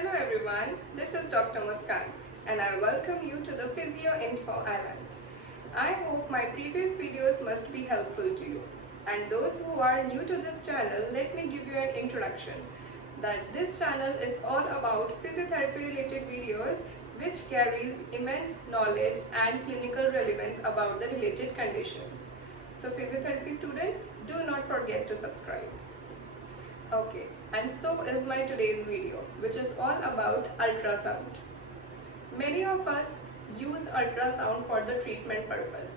Hello everyone, this is Dr. Muskan and I welcome you to the Physio Info Island. I hope my previous videos must be helpful to you. And those who are new to this channel, let me give you an introduction. That this channel is all about physiotherapy related videos which carries immense knowledge and clinical relevance about the related conditions. So physiotherapy students, do not forget to subscribe. Okay, and so is my today's video, which is all about ultrasound. Many of us use ultrasound for the treatment purpose,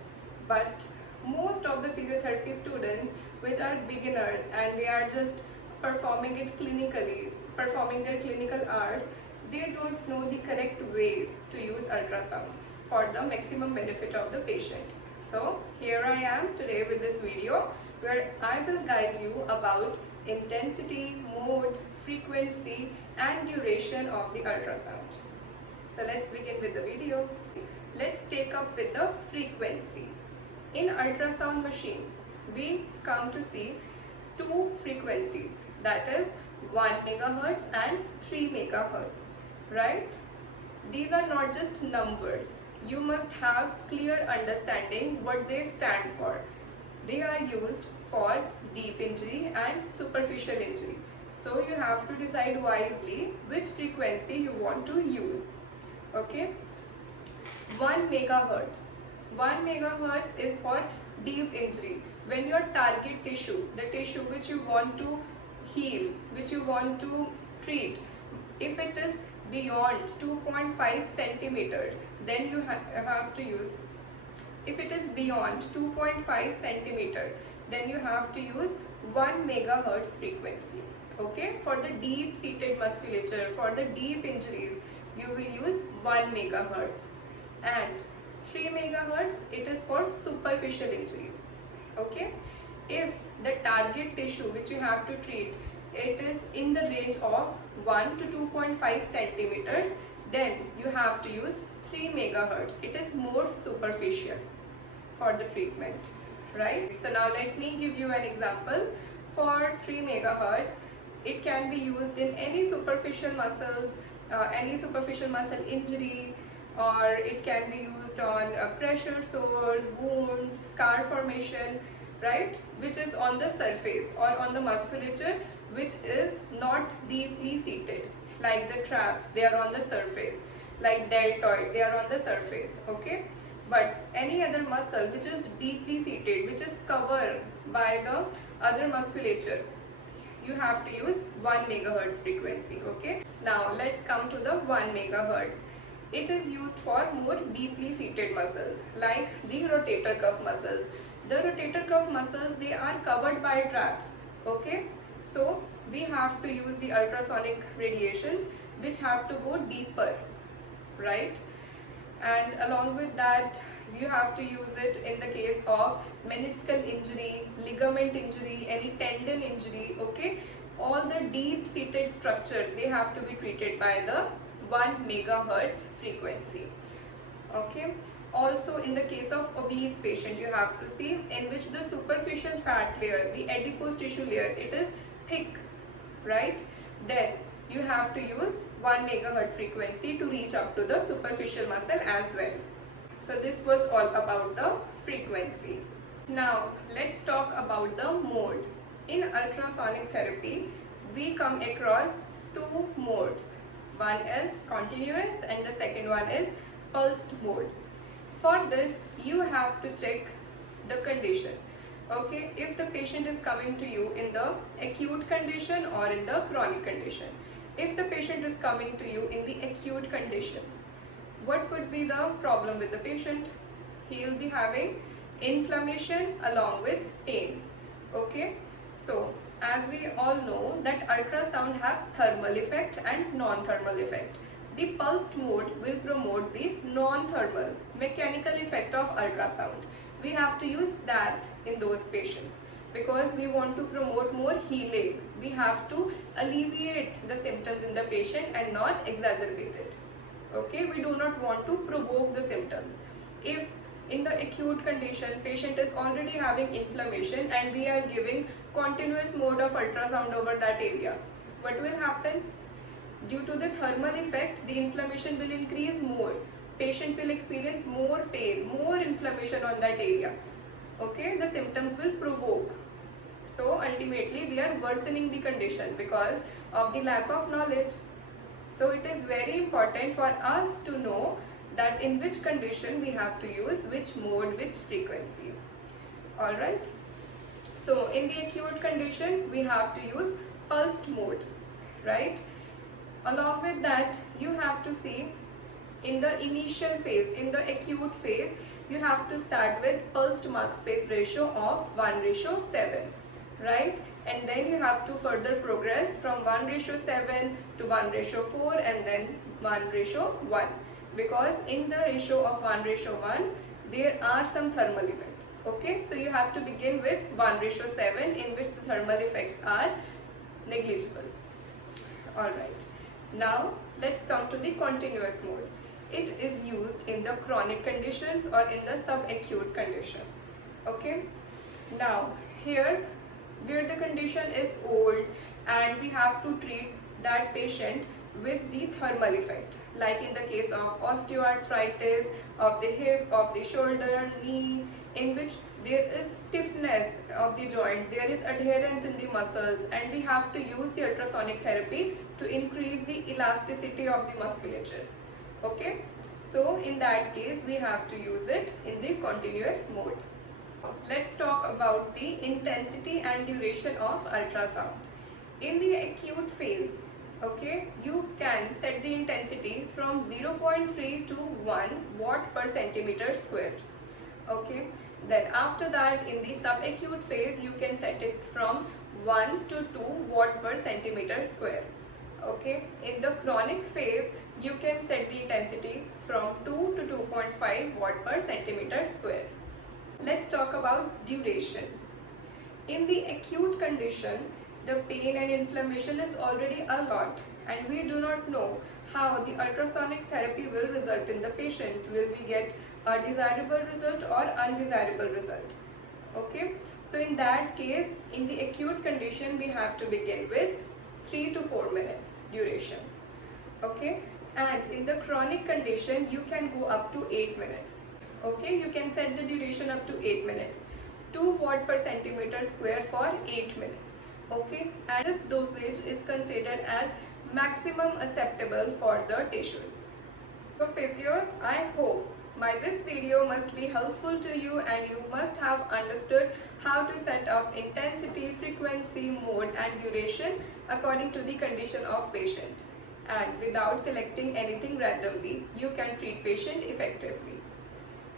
but most of the physiotherapy students which are beginners and they are just performing it clinically, performing their clinical hours, they don't know the correct way to use ultrasound for the maximum benefit of the patient. So here I am today with this video where I will guide you about intensity, mode, frequency and duration of the ultrasound. So let's begin with the video. Let's take up with the frequency. In ultrasound machine, we come to see two frequencies, that is 1 megahertz and 3 megahertz, right? These are not just numbers. You must have clear understanding what they stand for. They are used for deep injury and superficial injury. So you have to decide wisely which frequency you want to use. Okay? 1 megahertz. 1 megahertz is for deep injury. When your target tissue, the tissue which you want to heal, which you want to treat, if it is beyond 2.5 centimeters, then you have to use. If it is beyond 2.5 centimeter, then you have to use 1 megahertz frequency. Okay, for the deep seated musculature, for the deep injuries, you will use 1 megahertz. And 3 megahertz, it is for superficial injury. Okay, if the target tissue which you have to treat, it is in the range of 1 to 2.5 centimeters, then you have to use 3 megahertz. It is more superficial for the treatment, right? So now let me give you an example. For 3 megahertz, it can be used in any superficial muscles, any superficial muscle injury, or it can be used on pressure sores, wounds, scar formation, right? Which is on the surface or on the musculature which is not deeply seated. Like the traps, they are on the surface. Like deltoid, they are on the surface, okay? But any other muscle which is deeply seated, which is covered by the other musculature, you have to use 1 megahertz frequency, okay? Now let's come to the 1 megahertz. It is used for more deeply seated muscles, like the rotator cuff muscles. The rotator cuff muscles, they are covered by traps, okay? So we have to use the ultrasonic radiations which have to go deeper, right? And along with that, you have to use it in the case of meniscal injury, ligament injury, any tendon injury, okay? All the deep seated structures, they have to be treated by the 1 megahertz frequency, okay? Also in the case of obese patient, you have to see in which the superficial fat layer, the adipose tissue layer, it is thick, right? Then you have to use 1 megahertz frequency to reach up to the superficial muscle as well. So this was all about the frequency. Now let's talk about the mode. In ultrasonic therapy, we come across two modes. One is continuous and the second one is pulsed mode. For this, you have to check the condition. Okay, if the patient is coming to you in the acute condition or in the chronic condition. If the patient is coming to you in the acute condition, what would be the problem with the patient? He will be having inflammation along with pain. Okay, so as we all know that ultrasound have thermal effect and non-thermal effect. The pulsed mode will promote the non-thermal mechanical effect of ultrasound. We have to use that in those patients because we want to promote more healing. We have to alleviate the symptoms in the patient and not exacerbate it. Okay, we do not want to provoke the symptoms. If in the acute condition patient is already having inflammation and we are giving continuous mode of ultrasound over that area, what will happen? due to the thermal effect, the inflammation will increase more. Patient will experience more pain, more inflammation on that area. Okay, the symptoms will provoke. So ultimately we are worsening the condition because of the lack of knowledge. So it is very important for us to know that in which condition we have to use which mode, which frequency. Alright. So in the acute condition we have to use pulsed mode, right? Along with that, you have to see in the initial phase, in the acute phase, you have to start with pulsed mark space ratio of 1:7, right? And then you have to further progress from 1:7 to 1:4 and then 1:1, because in the ratio of 1:1 there are some thermal effects. Okay, so you have to begin with 1:7 in which the thermal effects are negligible. Alright, now let's come to the continuous mode. It is used in the chronic conditions or in the subacute condition. Okay, now here where the condition is old and we have to treat that patient with the thermal effect, like in the case of osteoarthritis of the hip, of the shoulder, knee, in which there is stiffness of the joint, there is adherence in the muscles, and we have to use the ultrasonic therapy to increase the elasticity of the musculature. Okay, so in that case we have to use it in the continuous mode. Let's talk about the intensity and duration of ultrasound. In the acute phase, okay, you can set the intensity from 0.3 to 1 watt per centimeter square. Okay, then after that in the subacute phase you can set it from 1 to 2 watt per centimeter square. Okay, in the chronic phase you can set the intensity from 2 to 2.5 watt per centimeter square. Let's talk about duration. In the acute condition, the pain and inflammation is already a lot and we do not know how the ultrasonic therapy will result in the patient. Will we get a desirable result or undesirable result? Okay, so in that case, in the acute condition, we have to begin with 3 to 4 minutes duration. Okay, and in the chronic condition, you can go up to 8 minutes. Okay, you can set the duration up to 8 minutes. 2 watt per centimeter square for 8 minutes. Okay, and this dosage is considered as maximum acceptable for the tissues. So physios, I hope this video must be helpful to you and you must have understood how to set up intensity, frequency, mode and duration according to the condition of patient. And without selecting anything randomly, you can treat patient effectively.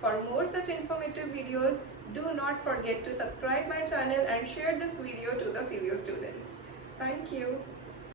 For more such informative videos, do not forget to subscribe my channel and share this video to the physio students. Thank you.